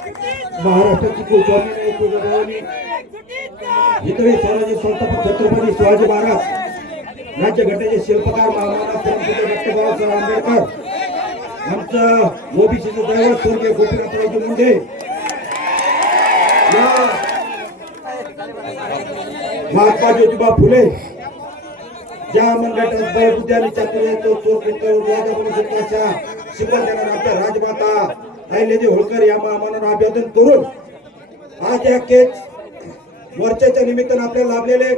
महाराष्ट्राची कुलस्वामी नाही स्वराज्य संस्थापक छत्रपती शिवाजी महाराज राज्यघटनेचे शिल्पकार बाबासाहेब आंबेडकर आमचं ओबीसीचं दैवत स्वर्गीय गोपीनाथरावजी मुंडे. महात्मा ज्योतिबा फुले ज्या मंडळात बळबुद्धी चातुर्याचं चोर राजा शिकवण देणार आमच्या राजमाता अहिल्यादेवी होळकर या महामानावर अभिवादन करून आज या केच वर्षाच्या निमित्तानं आपल्याला लाभलेले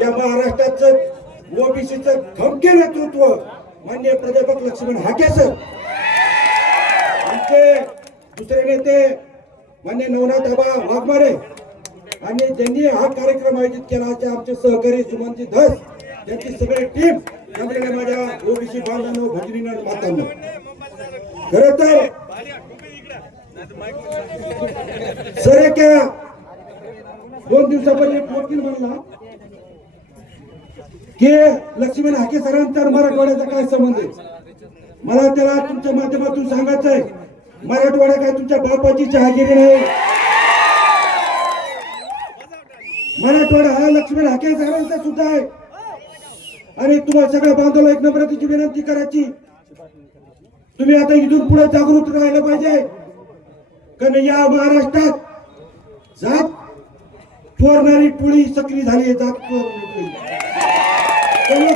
या महाराष्ट्राचं ओबीसीचं खमके नेतृत्व मान्य प्राध्यापक लक्ष्मण हाके सर. आमचे दुसरे नेते मान्य नवनाथ आबा वाघमारे आणि ज्यांनी हा कार्यक्रम आयोजित केला ते आमचे सहकारी सुमनजी धस यांची सगळी टीम माझ्या ओबीसी बांधवांनो भगिनींनो मातांना. खर तर सर एक दोन दिवसापूर्वी वकील म्हणला की लक्ष्मण हाके सरांचा मराठवाड्याचा काय संबंध आहे? मला त्याला तुमच्या माध्यमातून सांगायचं आहे मराठवाड्या काय तुमच्या बापाची चहागिरी नाही. मराठवाडा हा लक्ष्मण हाके सरांचा सुद्धा आहे. आणि तुम्हाला सगळ्या बांधवला एक नम्रतेची विनंती करायची तुम्ही आता इथून पुढे जागृत राहिलं पाहिजे. कारण या महाराष्ट्रात जात चोरणारी टोळी सक्रिय झाली आहे जात चोरणारी टोळी.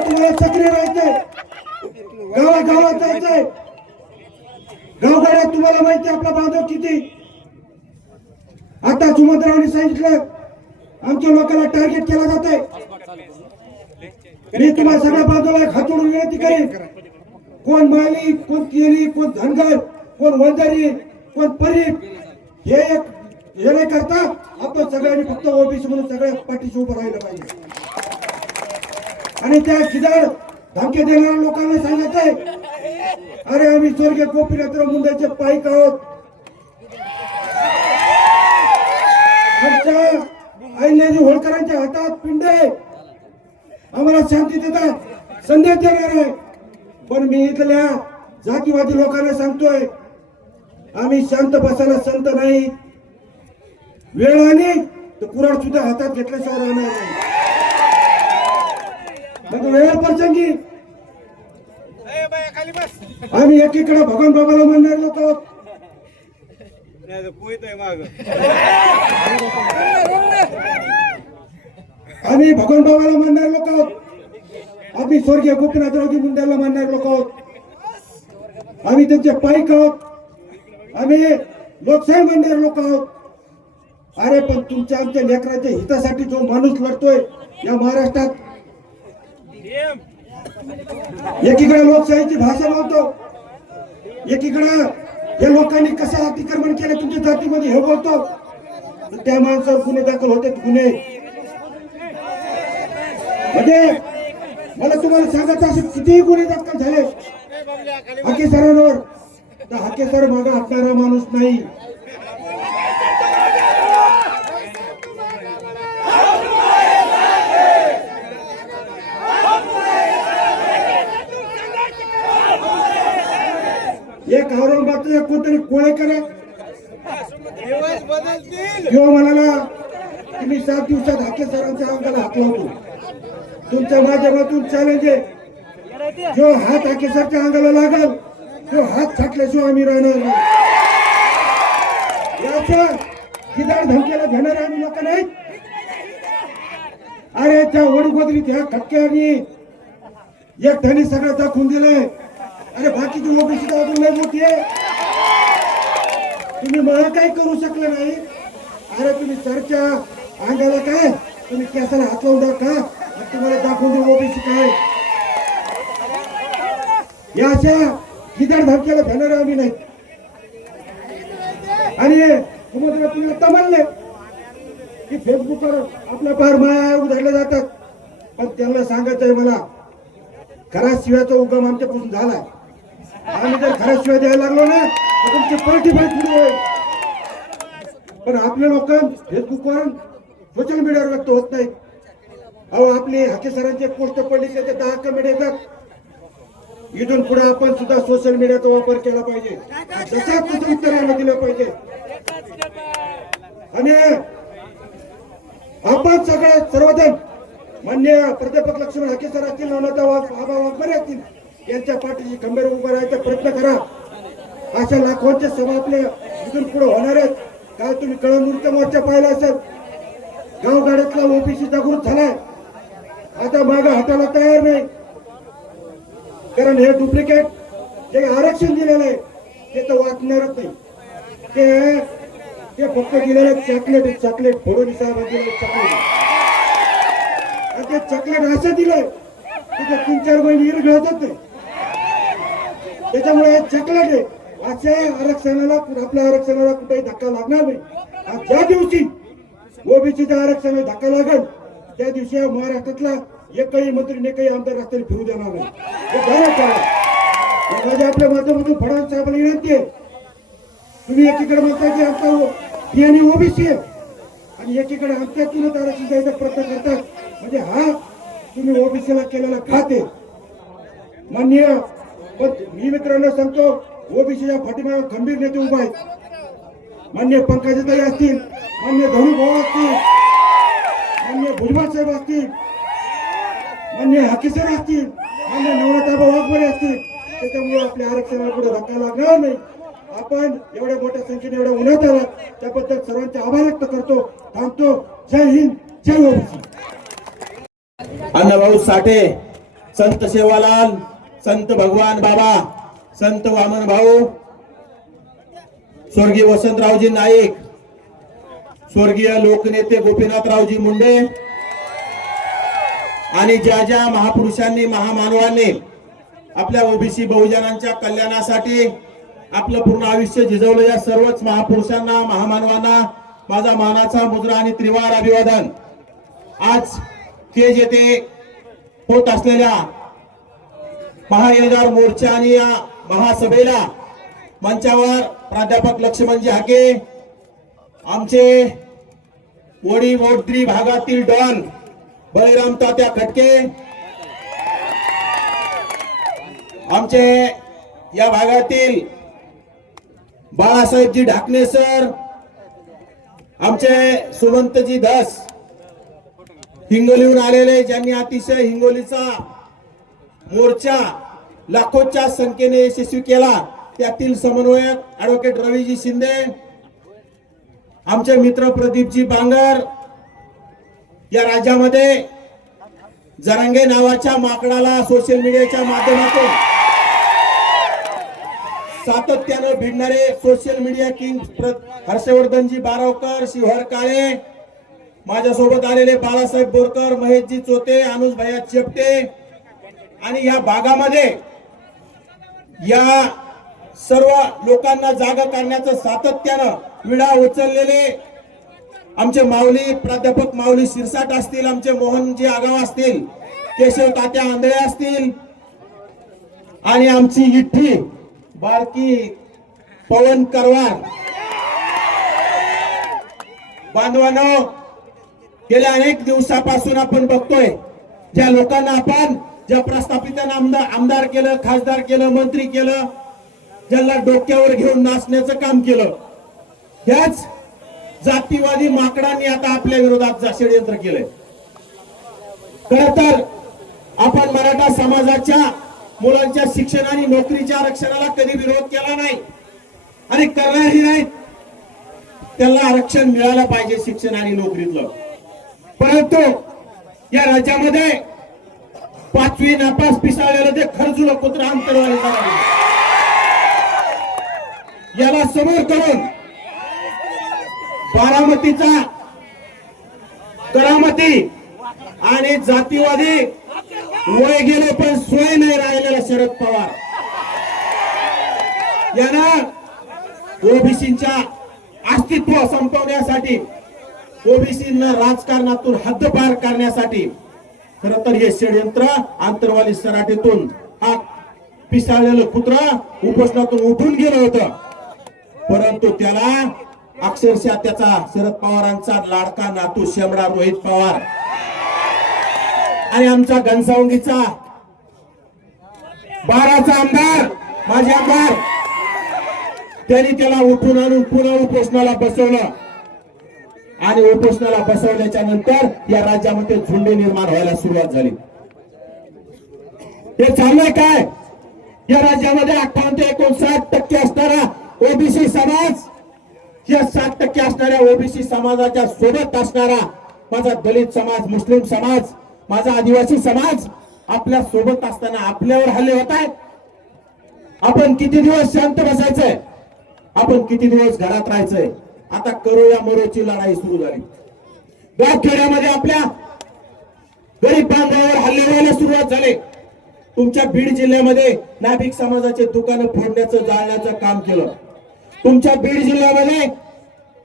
तुम्हाला सक्रिय राहायचंय. गावागावात जायचंय. गावगाड्यात तुम्हाला माहिती आहे आपला बांधव किती. आता सुमंतरावने सांगितलं आमच्या लोकांना टार्गेट केला जात आहे मी तुम्हाला सगळ्या बाजूला हातोडून विनंती करेन कोण माली कोण केली कोण धनगर कोण वंजारी कोण परीप हे एक हे नाही करता आपण सगळ्यांनी फक्त ओबीसी म्हणून सगळ्या पाठीशी उभं राहिलं पाहिजे. आणि त्या खिदाड धमके देणाऱ्या लोकांना सांगायचंय अरे आम्ही स्वर्गीय गोपीनाथ मुंडेचे पाईक आहोत. आमच्या अहिल्याजी होळकरांच्या हातात पिंड आहे आम्हाला शांती देतात संदेश देणार आहे. पण मी इथल्या जातीवादी लोकांना सांगतोय आम्ही शांत बसायला संत नाही. वेळ आली तर कुराड सुद्धा हातात घेतल्याशिवाय राहणार नाही. मग वेळ प्रसंगी आम्ही एकीकडे भगवान बाबाला म्हणणार लोक आम्ही भगवान बाबाला म्हणणार लोक आम्ही स्वर्गीय गोपीनाथरावजी मुंडेला मानणारे लोक आहोत. आम्ही त्यांचे पाईक आहोत. आम्ही लोकशाही मानणारे लोक आहोत. अरे पण तुमच्या आमच्या लेकरांच्या हितासाठी जो माणूस लढतोय या महाराष्ट्रात एकीकडे लोकशाहीची भाषा बोलतो एकीकडे या लोकांनी कसं अतिक्रमण केलं तुमच्या जातीमध्ये हे बोलतो. त्या माणसावर गुन्हे दाखल होते गुन्हे. म्हणजे मला तुम्हाला सांगायचं असं कितीही गुन्हे दाखल झाले हाके सरांवर. तर हाके सर मागे हटणारा माणूस नाही. एक औरंगाबादचा कोणतरी कोळे करा किंवा म्हणाला की मी सात दिवसात हाके सरांच्या अंगाला हात. लावतो तुमच्या माध्यमातून चॅलेंज आहे. जो हात हाकेसरच्या अंगाला लागल तो हात थाटल्याशिवाय आम्ही राहणार नाही. याच्या किदार धमक्याला घेणारे आम्ही लोक नाहीत. अरे त्या वडीगोदरीत ह्या खटक्यानी एक धनी सगळं दाखवून दिलंय. अरे बाकीची ओबीसी अजून नाही मोठी आहे. तुम्ही मला काही करू शकले नाही. अरे तुम्ही सरच्या अंगाला काय? तुम्ही केसाला हात लावून द्या का तुम्हाला दाखवून देऊ ओबीसी काय? या अशा गिदार धमक्याला घेणार आम्ही नाही. आणि समुद्र तुम्ही आता म्हणले की फेसबुकवर आपल्या पार माया उधळल्या जातात. पण त्यांना सांगायचं आहे मला खरा शिव्याचा उगम आमच्यापासून झाला आम्ही जर खरा शिवाय द्यायला लागलो ना तर तुमची पलटी पण सुरू होईल पण आपले लोक फेसबुकवर सोशल मीडियावर व्यक्त होत नाहीत. अहो आपले हाके सरांचे पोस्ट पडले त्याचे दहा कमेंट येतात. इथून पुढे आपण सुद्धा सोशल मीडियाचा वापर केला पाहिजे. जसा तसं उत्तरांना दिलं पाहिजे. आणि आपण सगळे सर्वजण मान्य प्राध्यापक लक्ष्मण हाके सर असतील नवनाथा बाबा वाघमारे असतील यांच्या पाठीशी खंबीर उभा राहायचा प्रयत्न करा. अशा लाखोंच्या सभा आपल्या इथून पुढे होणार आहेत. काय तुम्ही कळमूर्त मोर्चा पाहिला असेल. गावगाड्यातला ओबीसी जागृत झालाय. आता मागे हाताला तयार नाही. कारण हे डुप्लिकेट जे आरक्षण दिलेलं आहे ते तर वाचणारच नाही. ते ते फक्त दिलेलं चॉकलेट चॉकलेट फोडोनी साहेब दिलेलं चॉकलेट आणि ते चॉकलेट असं दिलंय की ते तीन चार महिने इरगळतच नाही. त्याच्यामुळे चॉकलेट आहे अशा आरक्षणाला आपल्या आरक्षणाला कुठेही धक्का लागणार नाही. ज्या दिवशी ओबीसीच्या आरक्षणाला धक्का लागेल त्या दिवशी या महाराष्ट्रातला एकही मंत्री आणि एकही आमदार रस्त्याने फिरू देणार नाही. माझ्या आपल्या माध्यमातून फडणवीस साहेबांना विनंती आहे. तुम्ही एकीकडे म्हणता की आमचा आणि ओबीसी आहे. आणि एकीकडे आमच्यातूनच आरक्षण द्यायचा प्रयत्न करतात म्हणजे हा तुम्ही ओबीसीला केलेला खाते. माननीय पण मी मित्रांनो सांगतो ओबीसीच्या पाठीमागे खंबीर नेते उभा आहेत. मान्य पंकजाताई असतील मान्य धनुभाऊ असतील मान्य भुजबळ साहेब असतील मान्य हकीसर असतील मान्य नवनाथाबा वाघमारे असतील त्याच्यामुळे आपल्या आरक्षणाला पुढे धक्का लागणार नाही. आपण एवढ्या मोठ्या संख्येने एवढ्या उन्हात आलात त्याबद्दल सर्वांचे आभार व्यक्त करतो. थांबतो. जय हिंद जय ओबीसी. अण्णाभाऊ साठे संत सेवालाल संत भगवान बाबा संत वामन भाऊ स्वर्गीय वसंतरावजी नाईक स्वर्गीय लोकनेते गोपीनाथरावजी मुंडे आणि ज्या ज्या महापुरुषांनी महामानवांनी आपल्या ओबीसी बहुजनांच्या कल्याणासाठी आपलं पूर्ण आयुष्य झिजवलं या सर्वच महापुरुषांना महामानवांना माझा मानाचा मुद्रा आणि त्रिवार अभिवादन. आज केज येथे होत असलेल्या महाएल्गार मोर्चा आणि या महासभेला मंचावर प्राध्यापक लक्ष्मणजी हाके आमचे वडी मोडत्री भागातील डॉन बळीराम तात्या खटके. आमचे या भागातील बाळासाहेबजी ढाकणे सर आमचे सुमंतजी धस हिंगोलीहून आलेले ज्यांनी अतिशय हिंगोलीचा मोर्चा लाखोच्या संख्येने यशस्वी केला त्यातील समन्वयक ॲडव्होकेट रवीजी शिंदे आमचे मित्र प्रदीपजी बांगर या राज्यामध्ये जरांगे नावाच्या माकडाला सोशल मीडियाच्या माध्यमातून सातत्यानं भिडणारे social media king Harshvardhanji Baravkar Shivhar Kale माझ्यासोबत आलेले बाळासाहेब बोरकर महेशजी चोते अनुज भैया चेपटे आणि या भागामध्ये या सर्व लोकांना जागा करण्याचं सातत्यानं विडा उचललेले आमचे माऊली प्राध्यापक माऊली शिरसाट असतील आमचे मोहनजी आगाव असतील केशव तात्या आंधळे असतील आणि आमची इठ्ठी बारकी पवन करवार. बांधवानो गेल्या अनेक दिवसापासून आपण बघतोय ज्या लोकांना आपण ज्या प्रस्थापितांना आमदार आमदार केलं खासदार केलं मंत्री केलं ज्यांना डोक्यावर घेऊन नाचण्याचं काम केलं ह्याच जातीवादी माकडांनी आता आपल्या विरोधात षडयंत्र केलंय. खर तर आपण मराठा समाजाच्या मुलांच्या शिक्षण आणि नोकरीच्या आरक्षणाला कधी विरोध केला नाही आणि करणारही नाही त्यांना आरक्षण मिळालं पाहिजे शिक्षण आणि नोकरीतलं. परंतु या राज्यामध्ये पाचवी नापास पिसाळलेलं ते खर्जुलं कुत्र अंतरवाले याला समोर करून बारामतीचा करामती आणि जातीवादी वय गेले पण सोय नाही राहिलेला शरद पवार. यानं ओबीसीच्या अस्तित्व संपवण्यासाठी ओबीसींना राजकारणातून हद्दपार करण्यासाठी खर तर हे षडयंत्र आंतरवाली सराटीतून हा पिसाळलेलं कुत्र उपोषणातून उठून गेलं होतं. परंतु त्याला अक्षरशः त्याचा शरद पवारांचा लाडका नातू शेमडा रोहित पवार. आणि आमचा घनसावंगीचा बाराचा आमदार माझे आमदार त्यांनी त्याला उठून आणून पुन्हा उपोषणाला बसवलं. आणि उपोषणाला बसवल्याच्या नंतर या राज्यामध्ये झुंडे निर्माण व्हायला सुरुवात झाली. हे चाललंय काय? या राज्यामध्ये अठ्ठावन्न ते एकोणसाठ टक्के असणारा ओबीसी समाज या साठ टक्के असणाऱ्या ओबीसी समाजाच्या सोबत असणारा माझा दलित समाज मुस्लिम समाज माझा आदिवासी समाज आपल्यासोबत असताना आपल्यावर हल्ले होत आहेत. आपण किती दिवस शांत बसायचंय? आपण किती दिवस घरात राहायचंय? आता करो या मरोची लढाई सुरू झाली. गावखेड्यामध्ये आपल्या गरीब बांधवावर हल्ले व्हायला सुरुवात झाली. तुमच्या बीड जिल्ह्यामध्ये नाभिक समाजाचे दुकानं फोडण्याचं जाळण्याचं काम केलं. तुमच्या बीड जिल्ह्यामध्ये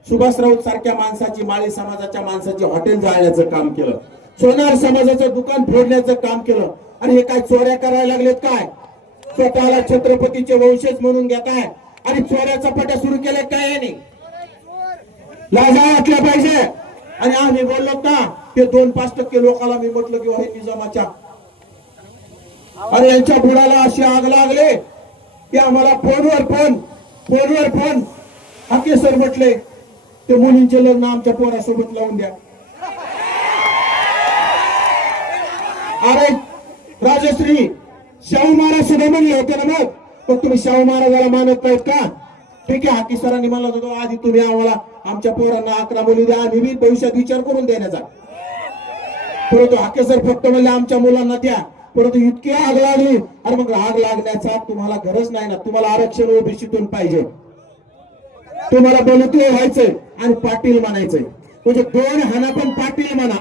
सुभाष राऊत सारख्या माणसाची माळी समाजाच्या माणसाची हॉटेल जाळण्याचं काम केलं. सोनार समाजाचं दुकान फोडण्याचं काम केलं. आणि हे काय चोऱ्या करायला लागलेत काय? स्वतःला छत्रपतीचे वंशज म्हणून घेत आहे. आणि चोऱ्याचा पट्या सुरू केल्या काय यांनी? लाजा वाटल्या पाहिजे आणि आम्ही बोललो का? ते दोन पाच टक्के लोकांना मी म्हटलं की हे निजामाच्या. अरे यांच्या बुडाला अशी आग लागले की आम्हाला फोनवर फोन फोनवर फोन. हाके सर म्हटले ते मुलींचे लग्न आमच्या पोरासोबत लावून द्या. अरे राजश्री शाहू महाराज सुद्धा म्हणले होते ना मग. पण तुम्ही शाहू महाराजाला मानत नाहीत का? ठीक आहे हाकी सरांनी म्हणत होतो आधी तुम्ही आम्हाला आमच्या पोरांना अकरा मुली द्या आम्ही बी भविष्यात विचार करून देण्याचा. परंतु हाके सर फक्त म्हणले आमच्या मुलांना द्या. परंतु इतकी आग लागली. अरे मग आग लागण्याचा तुम्हाला गरज नाही ना. तुम्हाला आरक्षण ओबीसीतून पाहिजे. तुम्हाला बोलते व्हायचंय आणि पाटील म्हणायचंय. म्हणजे दोन हाना पण पाटील म्हणा.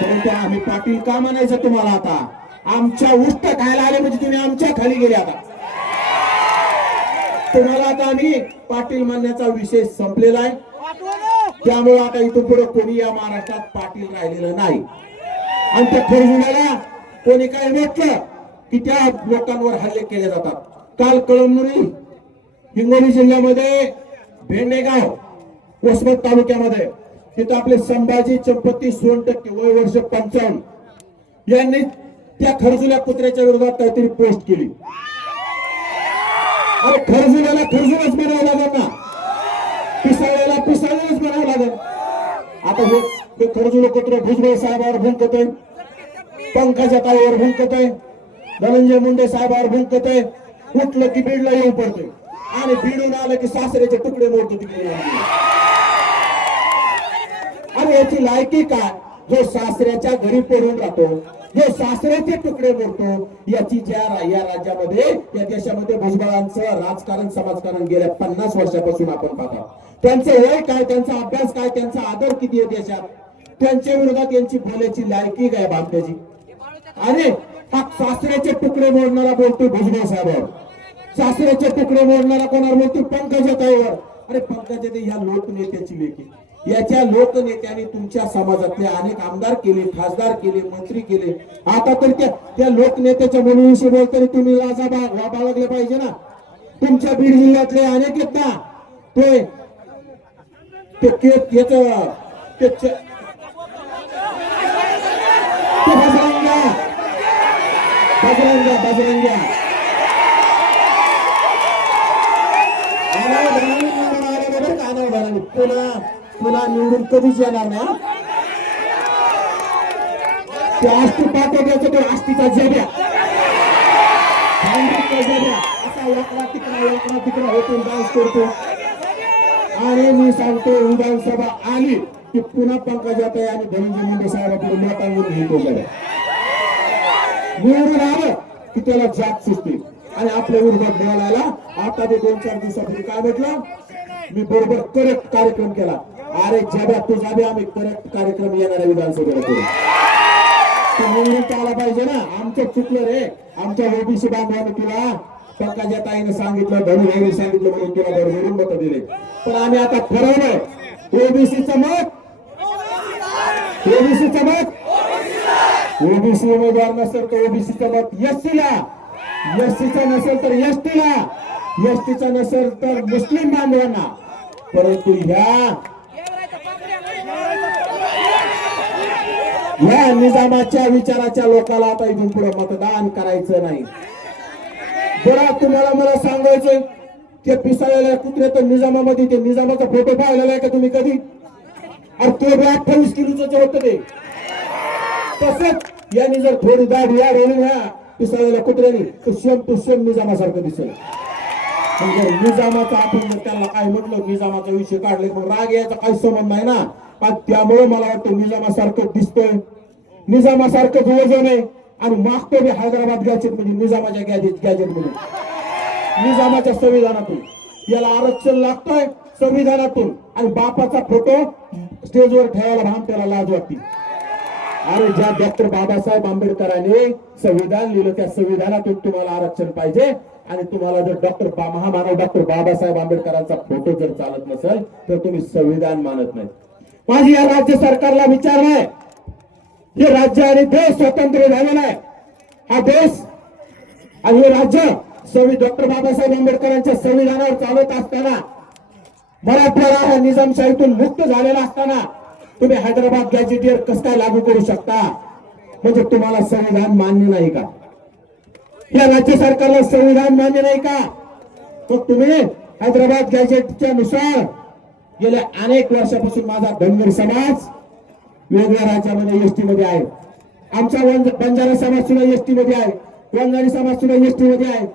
परंतु आम्ही पाटील का म्हणायचं तुम्हाला आता? आमच्या उष्ट खायला आले म्हणजे तुम्ही आमच्या खाली गेले आता. तुम्हाला आता आम्ही पाटील म्हणण्याचा विषय संपलेला आहे. त्यामुळे आता इथून पुढे कोणी या महाराष्ट्रात पाटील राहिलेलं नाही. आणि त्या खरजुल्याला कोणी काय म्हटलं? की त्या लोकांवर हल्ले केले जातात. काल कळमनुरी हिंगोली जिल्ह्यामध्ये भेंडेगाव वसमत तालुक्यामध्ये तिथं आपले संभाजी चंपती सोनटक्के वय वर्ष पंचावन्न यांनी त्या खरजुल्या कुत्र्याच्या विरोधात काहीतरी पोस्ट केली. अरे खरजुल्याला खरजुलच म्हणावं लागेल ना? पिसाळ्याला पिसाळ्यालाच म्हणावं लागेल. आता हे हे खरजुल कुत्रे भुजबळ साहेबावर भुंकत आहे पंकजा ताईवर भुंकत आहे धनंजय मुंडे साहेबावर भुंकत आहे कुठलं की बीडला येऊ पडते आणि बीडून आलं की सासऱ्याचे तुकडे मोडतो तिकडे आणि याची लायकी काय? जो सासऱ्याच्या घरी पडून राहतो जो सासऱ्याचे तुकडे मोडतो याची ज्या या राज्यामध्ये या देशामध्ये भुजबळांचं राजकारण समाजकारण गेल्या पन्नास वर्षापासून आपण पाहतो. त्यांचं वय काय? त्यांचा अभ्यास काय? त्यांचा आदर किती आहे देशात? त्यांच्या विरोधात यांची बोलायची लायकी काय बापट्याची अरे हा सासऱ्याचे तुकडे मोडणारा बोलतो भुजबळ साहेबावर. सासऱ्याचे तुकडे मोडणारा कोणावर बोलतो पंकजा ताईवर. अरे पंकजा ताई ह्या लोकनेत्याची लेखी. याच्या लोकनेत्याने तुमच्या समाजातले अनेक आमदार केले खासदार केले मंत्री केले. आता तर त्या त्या लोकनेत्याच्या मुलीविषयी बोलताना तुम्ही राजा बाळगले पाहिजे ना. तुमच्या बीड जिल्ह्यातले अनेक आहेत ना. ते ते के- याचं ते च- ते बजरंगा पुन्हा पुन्हा निवडून कधीच येणार ना ते आष्टी पाठवण्याचं ते आष्टीचा जेब्या असा वाकडा तिकडा वाकडा तिकडा होतो डान्स करतो. आणि मी सांगतो विधानसभा आली. की पुन्हा पंकजात आहे आणि धनंजय मुंडे साहेबांकडे मातांगून घेतो निवडून आलं की त्याला जात सुचतील आणि आपल्या विरोधात बोलायला आता ते दोन चार दिवसापूर्वी काय म्हटलं? मी बरोबर करेक्ट कार्यक्रम केला. अरे जब्या तू जाबे आम्ही करेक्ट कार्यक्रम येणाऱ्या विधानसभेला करू. निवडून आला पाहिजे ना. आमचं चुकलं रे. आमच्या ओबीसी बांधवाने तुला पंकजा ताईने सांगितलं धनुभाईने सांगितलं म्हणून तुला भरभरून मत दिले. पण आम्ही आता ठरवलंय. ओबीसीचं मत ओबीसीचं मत ओबीसी उमेदवार नसेल तर ओबीसीचं मत एससीला. एससीचा नसेल तर एसटीला. एसटीचा नसेल तर मुस्लिम बांधवांना. परंतु ह्या या निजामाच्या विचाराच्या लोकाला आता इथून पुढे मतदान करायचं नाही. बरं तुम्हाला मला सांगायचंय ते पिसाळलेल्या कुत्रे तर निजामामध्ये ते निजामाचा फोटो पाहिलेला आहे का तुम्ही कधी? अरे तो बी अठ्ठावीस किलोचं होतं ते. तसंच यांनी जर थोडी दाढ या रोली ना पिसाळलेल्या कुत्र्यानी तर सेम टू सेम निजामासारखं दिसेल. म्हणजे निजामाचा आपण जर त्याला काय म्हटलं निजामाचा विषय काढले मग राग यायचा काही संबंध नाही ना. पण त्यामुळे मला वाटतं निजामासारखं दिसतोय. निजामासारखं वजन आहे. आणि मागतो बी हैदराबाद गॅजेट म्हणजे निजामाच्या गॅजेट गॅजेट म्हणून. निजामाच्या संविधानातून याला आरक्षण लागतंय. संविधानातून आणि बापाचा फोटो स्टेजवर ठेवायला भाम त्याला लाज वाटते. अरे ज्या डॉक्टर बाबासाहेब आंबेडकरांनी संविधान लिहिलं त्या संविधानातून तुम्हाला आरक्षण पाहिजे. आणि तुम्हाला जर डॉक्टर महामानव डॉक्टर बाबासाहेब आंबेडकरांचा फोटो जर चालत नसेल तर तुम्ही संविधान मानत नाही. माझी या राज्य सरकारला विचार हे राज्य आणि देश स्वतंत्र झालेला आहे. हा देश आणि हे राज्य संवि डॉक्टर बाबासाहेब आंबेडकरांच्या संविधानावर चालत असताना मराठवाडा हा निजामशाहीतून मुक्त झालेला असताना तुम्ही हैदराबाद गॅजेटियर कसं काय लागू करू शकता? म्हणजे तुम्हाला संविधान मान्य नाही का? या राज्य सरकारला संविधान मान्य नाही का? मग तुम्ही हैदराबाद गॅजेटच्या नुसार गेल्या अनेक वर्षापासून माझा धनगर समाज वेगळ्या राज्यामध्ये एसटी मध्ये आहे. आमचा बंजारा समाज सुद्धा एसटी मध्ये आहे. वंजारी समाज सुद्धा एसटी मध्ये आहे.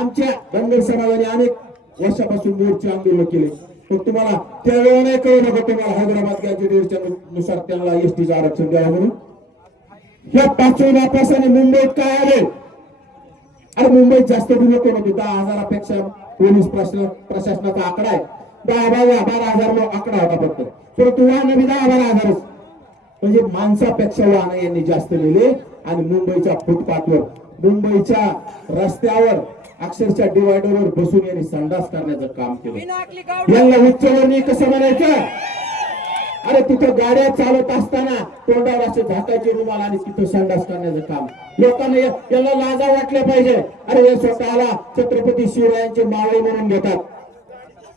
आमच्या धनगर समाजाने अनेक वर्षापासून मोर्चे आंदोलन केले. मग तुम्हाला त्यावेळेला नाही कळू नका तुम्हाला हैदराबाद गॅजेटियरच्या नुसार त्यांना एसटीचं आरक्षण द्यावं म्हणून. या पाचवी नापासाने मुंबईत काय आले? अरे मुंबईत जास्त गुन्हे कोण होते दहा हजारापेक्षा पोलीस प्रशासनाचा आकडा आहे. दहा बारा बारा हजार आकडा होता फक्त. परंतु वाहन बी दहा बारा हजारच. म्हणजे माणसापेक्षा वाहन यांनी जास्त लिहिले आणि मुंबईच्या फुटपाथवर मुंबईच्या रस्त्यावर अक्षरशः डिवायडरवर बसून यांनी संडास करण्याचं काम केलं. यांना उच्चवर्णीय कसं म्हणायचं? अरे तिथं गाड्या चालत असताना तोंडावर असे झाकायचे रुमाल आणि तिथं संडास करण्याचं काम. लोकांना याला लाजा वाटल्या पाहिजे. अरे हे स्वतःला छत्रपती शिवरायांचे मावळे म्हणून घेतात.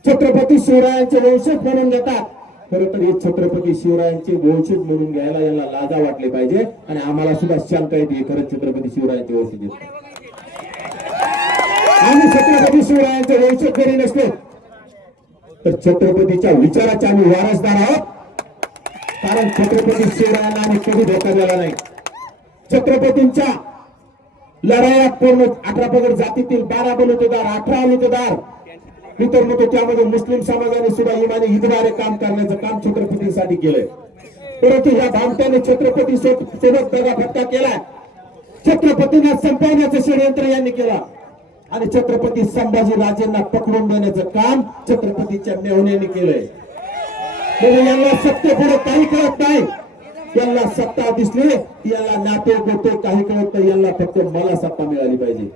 छत्रपती शिवरायांचे वंशज म्हणून घेतात. खरं तर हे छत्रपती शिवरायांचे वंशज म्हणून घ्यायला याला लाजा वाटले पाहिजे. आणि आम्हाला सुद्धा शंका येते खरंच छत्रपती शिवरायांचे वंशज. आणि छत्रपती शिवरायांचे वंशज जरी नसतो. तर छत्रपतीच्या विचाराच्या आम्ही वारसदार आहोत. कारण छत्रपती शिवरायांना आम्ही कधी धोका दिला नाही. छत्रपतींच्या लढाया पूर्ण अठरा पगड जातीतील बारा बलुतेदार अठरा बलुतेदार मी तर म्हणतो त्यामध्ये मुस्लिम समाजाने सुद्धा इमाने हितवारे काम करण्याचं काम छत्रपतींसाठी केलंय. परंतु ह्या भामट्याने छत्रपती सोबत दगा फटका केलाय. छत्रपतींना संपवण्याचं षडयंत्र यांनी केलं. आणि छत्रपती संभाजी राजेंना पकडून देण्याचं काम छत्रपतीच्या मेहण्याने केलंय. म्हणजे यांना सत्य पुढे काही कळत नाही. यांना सत्ता दिसली याला नाते गोते काही कळत नाही. यांना फक्त मला सत्ता मिळाली पाहिजे.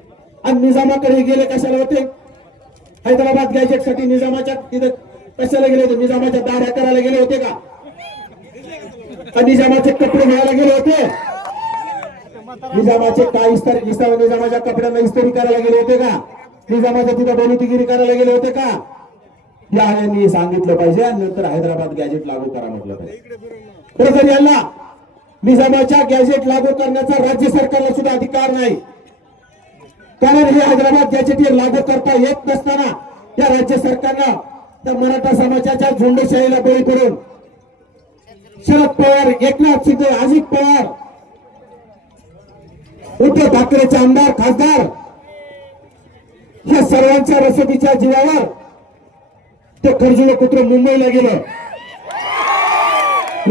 आणि निजामाकडे गेले कशाला होते? हैदराबाद गॅजेटसाठी निजामाच्या तिथे कशाला गेले होते? निजामाच्या दाऱ्या करायला गेले होते का? का निजामाचे कपडे घ्यायला गेले होते? निजामाचे काय इस्तारी निजामाच्या कपड्यांना इस्तरी करायला गेले होते का? निजामाच्या तिथं बलुतीगिरी करायला गेले होते का? या यांनी सांगितलं पाहिजे आणि नंतर हैदराबाद गॅजेट लागू करा म्हटलं पाहिजे. तर यांना निजामाच्या गॅजेट लागू करण्याचा राज्य सरकारला सुद्धा अधिकार नाही. कारण हे हैदराबाद गॅजेट हे लागू करता येत नसताना या राज्य सरकारनं त्या मराठा समाजाच्या झुंडशाहीला बळी पडून शरद पवार एकनाथ शिंदे अजित पवार उद्धव ठाकरेचे आमदार खासदार या सर्वांच्या रसदीच्या जीवावर ते खरजुलं कुत्र मुंबईला गेलं.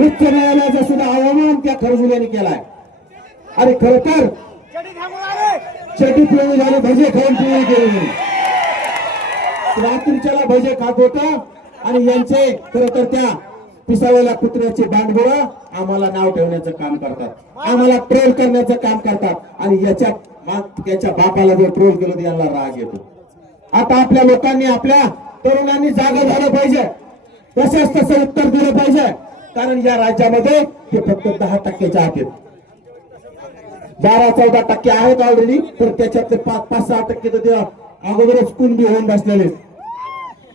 उच्च न्यायालयाचा सुद्धा अवमान त्या खरजुल्याने केलाय. आणि खर तर चटी पिळून झाली भजे खाऊन पिळून गेली. रात्रीच्याला भजे खात होत आणि यांचे खर तर त्या पिसावलेल्या कुत्र्याचे बांधबुळ आम्हाला नाव ठेवण्याचं काम करतात. आम्हाला ट्रोल करण्याचं काम करतात. आणि याच्या त्याच्या याच्या बापाला जर ट्रोल केलं तर यांना राग येतो. आता आपल्या लोकांनी आपल्या तरुणांनी जागा झालं पाहिजे. तसंच तसं उत्तर दिलं पाहिजे. कारण या राज्यामध्ये हे फक्त दहा टक्क्याच्या आहेत. बारा चौदा टक्के आहेत ऑलरेडी तर त्याच्यातले पाच पाच सहा टक्के तर ते अगोदरच कुणबी होऊन बसलेले आहेत.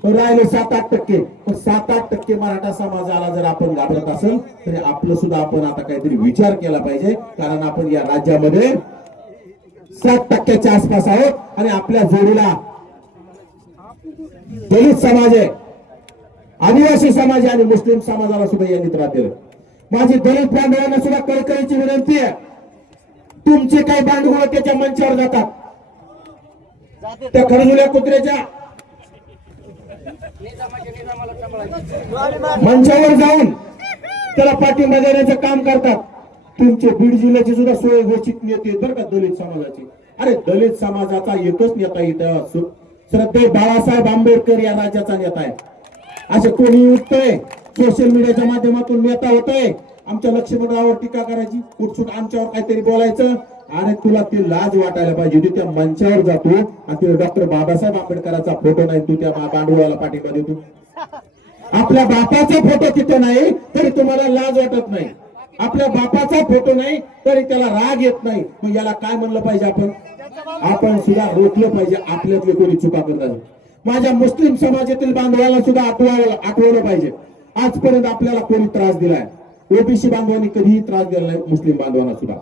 राहिले सात आठ टक्के. पण सात आठ टक्के मराठा समाजाला जर आपण घाबरत असेल तरी आपलं सुद्धा आपण आता काहीतरी विचार केला पाहिजे. कारण आपण या राज्यामध्ये सात टक्क्याच्या आसपास आहोत आणि आपल्या जोडीला दलित समाज आहे आदिवासी समाज आहे आणि मुस्लिम समाजाला सुद्धा यांनी त्रास दिला. माझी दलित बांधवांना सुद्धा कळकळीची विनंती आहे. तुमचे काही बांधव त्याच्या मंचावर जातात. त्या खरजुल्या कुत्र्याच्या मंचावर जाऊन त्याला पाठिंबा देण्याचं काम करतात. तुमचे बीड जिल्ह्याची सुद्धा सोय घोषित नेते बरं का दलित समाजाची. अरे दलित समाजाचा एकच नेता इथं श्रद्धे बाळासाहेब आंबेडकर या राज्याचा नेता आहे. असे कोणी उठतंय सोशल मीडियाच्या माध्यमातून नेता होतोय. आमच्या लक्ष्मणरावावर टीका करायची. कुठसूट आमच्यावर काहीतरी बोलायचं. आणि तुला ते लाज वाटायला पाहिजे. तू त्या मंचावर जातो आणि तिथे डॉक्टर बाबासाहेब आंबेडकरांचा फोटो नाही. तू त्या बांडुळाला पाठिंबा देतो आपल्या बापाचा फोटो तिथे नाही तरी तुम्हाला लाज वाटत नाही. आपल्या बापाचा फोटो नाही तरी त्याला राग येत नाही. मग याला काय म्हणलं पाहिजे आपण? आपण सुद्धा रोखलं पाहिजे. आपल्यातले कोणी चुका करतात माझ्या मुस्लिम समाजातील बांधवाला सुद्धा आठवावं आठवलं पाहिजे. आजपर्यंत आपल्याला कोणी त्रास दिलाय? ओबीसी बांधवांनी कधीही त्रास दिला नाही मुस्लिम बांधवांना सुद्धा.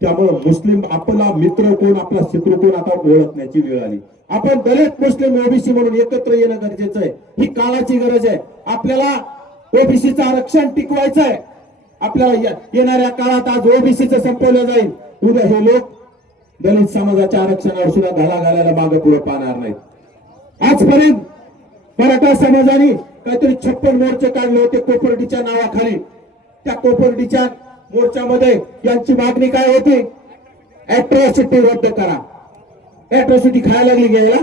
त्यामुळे मुस्लिम आपला मित्र कोण आपला शत्रू कोण आता ओळखण्याची वेळ आली. आपण दलित मुस्लिम ओबीसी म्हणून एकत्र येणं गरजेचं आहे. ही काळाची गरज आहे. आपल्याला ओबीसीचं आरक्षण टिकवायचं आहे. आपल्याला येणाऱ्या काळात आज ओबीसीचं संपवलं जाईल. उद्या हे लोक दलित समाजाच्या आरक्षणावर सुद्धा घाला घालायला मागे पुढे पाहणार नाहीत. आजपर्यंत मराठा समाजाने काहीतरी छप्पन मोर्चे काढले होते कोपर्डीच्या नावाखाली. त्या कोपर्डीच्या मोर्चामध्ये यांची मागणी काय होती? अॅट्रॉसिटी रद्द करा. अॅट्रॉसिटी खायला लागली घ्यायला.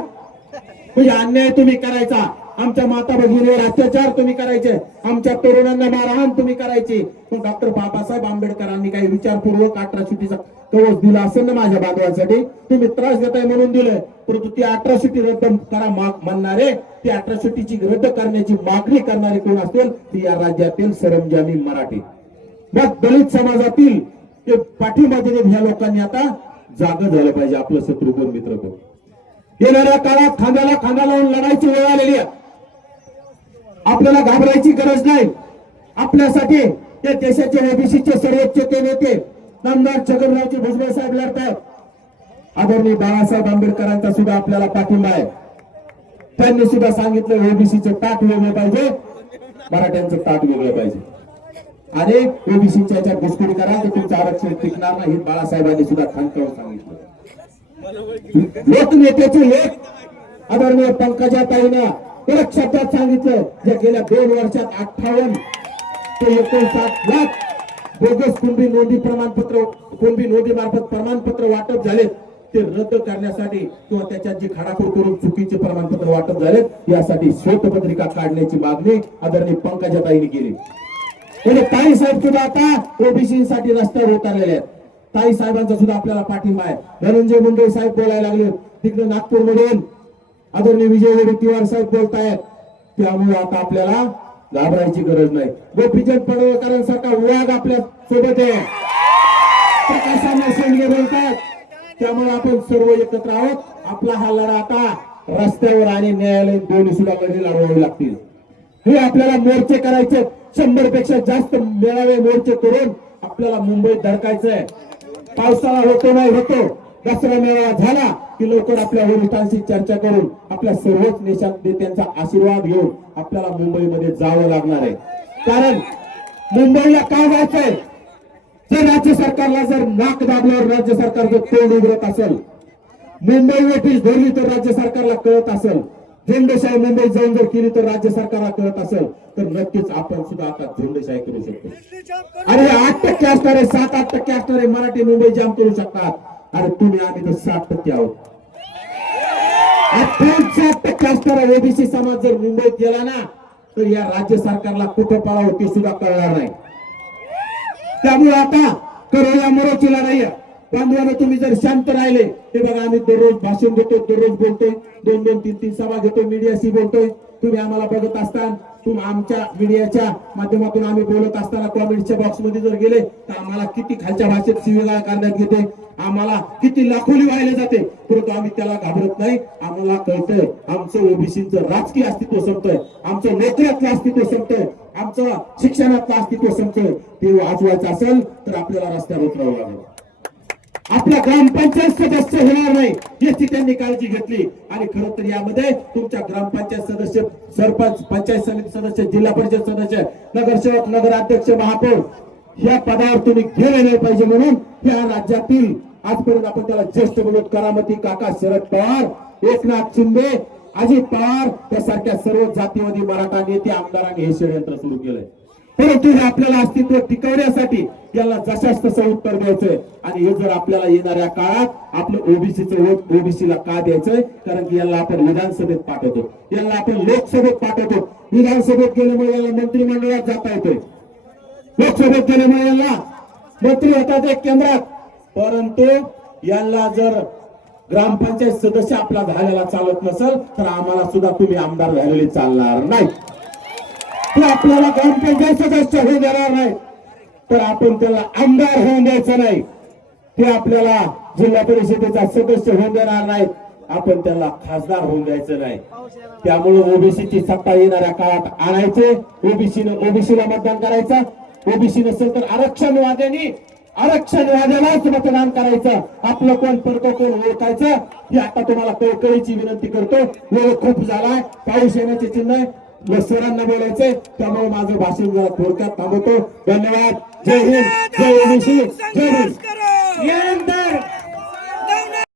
म्हणजे अन्याय तुम्ही करायचा. आमच्या माता भगिनीवर अत्याचार तुम्ही करायचे. आमच्या तरुणांना मारहाण तुम्ही करायची. पण डॉक्टर बाबासाहेब आंबेडकरांनी काही विचारपूर्वक अठराशिटीचा कवच दिला असेल ना माझ्या बांधवांसाठी? तुम्ही त्रास देताय म्हणून दिलंय परंतु ती अठराशिटी रद्द करा माग म्हणणारे ती अठराशिटीची रद्द करण्याची मागणी करणारे कोण असतील? ती या राज्यातील सरंजामी मराठी. मग दलित समाजातील ते पाठिंबा देण्यात ह्या लोकांनी आता जाग झालं पाहिजे आपलं शत्रू कोण मित्र कोण? येणाऱ्या काळात खांद्याला खांदा लावून लढायची वेळ आलेली आहे. आपल्याला घाबरायची गरज नाही. आपल्यासाठी या देशाचे ओबीसीचे सर्वोच्च ते नेते नामदार छगनरावजी भुजबळ साहेब लढतायत. आदरणीय बाळासाहेब आंबेडकरांचा सुद्धा आपल्याला पाठिंबा आहे. त्यांनी सुद्धा सांगितलं ओबीसीचं ताट वेगळं पाहिजे. मराठ्यांचं ताट वेगळं पाहिजे. अनेक ओबीसीच्या याच्यात घुसखोरी करा तर तुमचं आरक्षण टिकणार नाही हे बाळासाहेबांनी सुद्धा खणकावून सांगितलं. लोकनेत्याचे लेख. आदरणीय पंकजा ताईनं कडक शब्दात सांगितलं जे गेल्या दोन वर्षात अठ्ठावन्न ते एकोणसाठ लाख बोगस कुणबी नोंदी प्रमाणपत्र कुणबी नोंदी मार्फत प्रमाणपत्र वाटप झाले ते रद्द करण्यासाठी किंवा त्याच्यात जी खाडाखोड करून चुकीचे प्रमाणपत्र वाटप झालेत यासाठी श्वेतपत्रिका काढण्याची मागणी आदरणीय पंकजाताईने केली. म्हणजे ताई साहेब सुद्धा आता ओबीसी साठी रस्त्यावर उतरलेले आहेत. ताई साहेबांचा सुद्धा आपल्याला पाठिंबा आहे. धनंजय मुंडे साहेब बोलायला लागले तिकडे नागपूर मधून आदरणीय विजय वडेट्टीवार साहेब बोलतायत. त्यामुळे आता आपल्याला घाबरायची गरज नाही. गोपीचंद पडवळकरांसारखा वाघ आपल्यासोबत आहे. प्रकाशाने शेंडगे बोलतायत. त्यामुळे आपण सर्व एकत्र आहोत. आपला हा लढा आता रस्त्यावर आणि न्यायालयीन दोन्ही सुद्धा लढे लढवावे लागतील. हे आपल्याला मोर्चे करायचे शंभरपेक्षा जास्त मेळावे मोर्चे करून आपल्याला मुंबईत धडकायचंय. पावसाळा होतो नाही होतो दसरा मेळावा झाला की लवकर आपल्या वरिष्ठांशी चर्चा करून आपल्या सर्वच नेत्यां- नेत्यांचा आशीर्वाद घेऊन आपल्याला मुंबईमध्ये जावं लागणार आहे. कारण मुंबईला का जायचंय? जर राज्य सरकारला जर नाक दाबल्यावर राज्य सरकारचं तोंड उघडत असेल मुंबई नोटीस धरली तर राज्य सरकारला कळत असेल झेंडेशाही मुंबईत जाऊन जर केली तर राज्य सरकारला कळत असेल तर नक्कीच आपण सुद्धा आता झेंडेशाही करू शकतो. अरे आठ टक्के असणारे सात आठ टक्के असणारे मराठी मुंबई जाम करू शकतात. अरे तुम्ही आम्ही तर सात टक्के आहोत. सात टक्के असणारा ओबीसी समाज जर मुंबईत गेला ना तर या राज्य सरकारला कुठं पळावं ते सुद्धा कळणार नाही. त्यामुळे आता करो या मरोची लढाई आहे. बांधवानं तुम्ही जर शांत राहिले ते बघा आम्ही दररोज भाषण देतो दररोज बोलतोय. दोन दोन तीन तीन सभा घेतो मीडियाशी बोलतोय. तुम्ही आम्हाला बघत असताना तुम्ही आमच्या मीडियाच्या माध्यमातून आम्ही बोलत असताना कॉमेंटच्या बॉक्समध्ये जर गेले तर आम्हाला किती खालच्या भाषेत शिवीगाळ करण्यात येते आम्हाला किती लाखोली व्हायला जाते. परंतु आम्ही त्याला घाबरत नाही. आम्हाला कळतंय आमचं ओबीसीचं राजकीय अस्तित्व संपतंय. आमचं नोकऱ्यातलं अस्तित्व संपतंय. आमचं शिक्षणातलं अस्तित्व संपतंय. ते वाचवायचं असेल तर आपल्याला रस्त्यावर उतरावं लागेल. आपला ग्रामपंचायत सदस्य होणार नाही याची त्यांनी काळजी घेतली. आणि खरं तर यामध्ये तुमच्या ग्रामपंचायत सदस्य सरपंच पंचायत समिती सदस्य जिल्हा परिषद सदस्य नगरसेवक नगराध्यक्ष महापौर या पदावर तुम्ही गेले नाही पाहिजे म्हणून या राज्यातील आजपर्यंत आपण त्याला ज्येष्ठ म्हणून करामती काका शरद पवार एकनाथ शिंदे अजित पवार त्यासारख्या सर्व जातीवादी मराठा नेते आमदारांनी हे षडयंत्र सुरू केलंय. परंतु हे आपल्याला अस्तित्व टिकवण्यासाठी याला जशाच तसं उत्तर द्यायचंय. आणि हे जर आपल्याला येणाऱ्या काळात आपलं ओबीसीचं वोट ओबीसीला का द्यायचंय? कारण की याला आपण विधानसभेत पाठवतो. याला आपण लोकसभेत पाठवतो. विधानसभेत गेल्यामुळे याला मंत्रिमंडळात जाता येतोय. लोकसभेत गेल्यामुळे याला मंत्री होतात एक केंद्रात. परंतु यांना जर ग्रामपंचायत सदस्य आपला झालेला चालत नसेल तर आम्हाला सुद्धा तुम्ही आमदार झालेले चालणार नाही. ते आपल्याला ग्रामपंचायत सदस्य होऊन देणार नाही. तर आपण त्याला आमदार होऊन द्यायचं नाही. ते आपल्याला जिल्हा परिषदेचा सदस्य होऊन देणार नाही आपण त्याला खासदार होऊन द्यायचं नाही. त्यामुळे ओबीसीची सत्ता येणाऱ्या काळात आणायचे. ओबीसीनं ओबीसीला मतदान करायचं. ओबीसी नसेल तर आरक्षण वाद्यांनी आरक्षण वाद्यालाच मतदान करायचं. आपलं कोण पडतो कोण ओळखायचं ही आता तुम्हाला कळकळीची विनंती करतो. वेळ खूप झालाय. पाऊस येण्याचे चिन्ह सरांना बोलायचंय. त्यामुळे माझं भाषण जरा थोडक्यात थांबवतो. धन्यवाद. जय हिंद. जय ओबीसी. जय हिंद.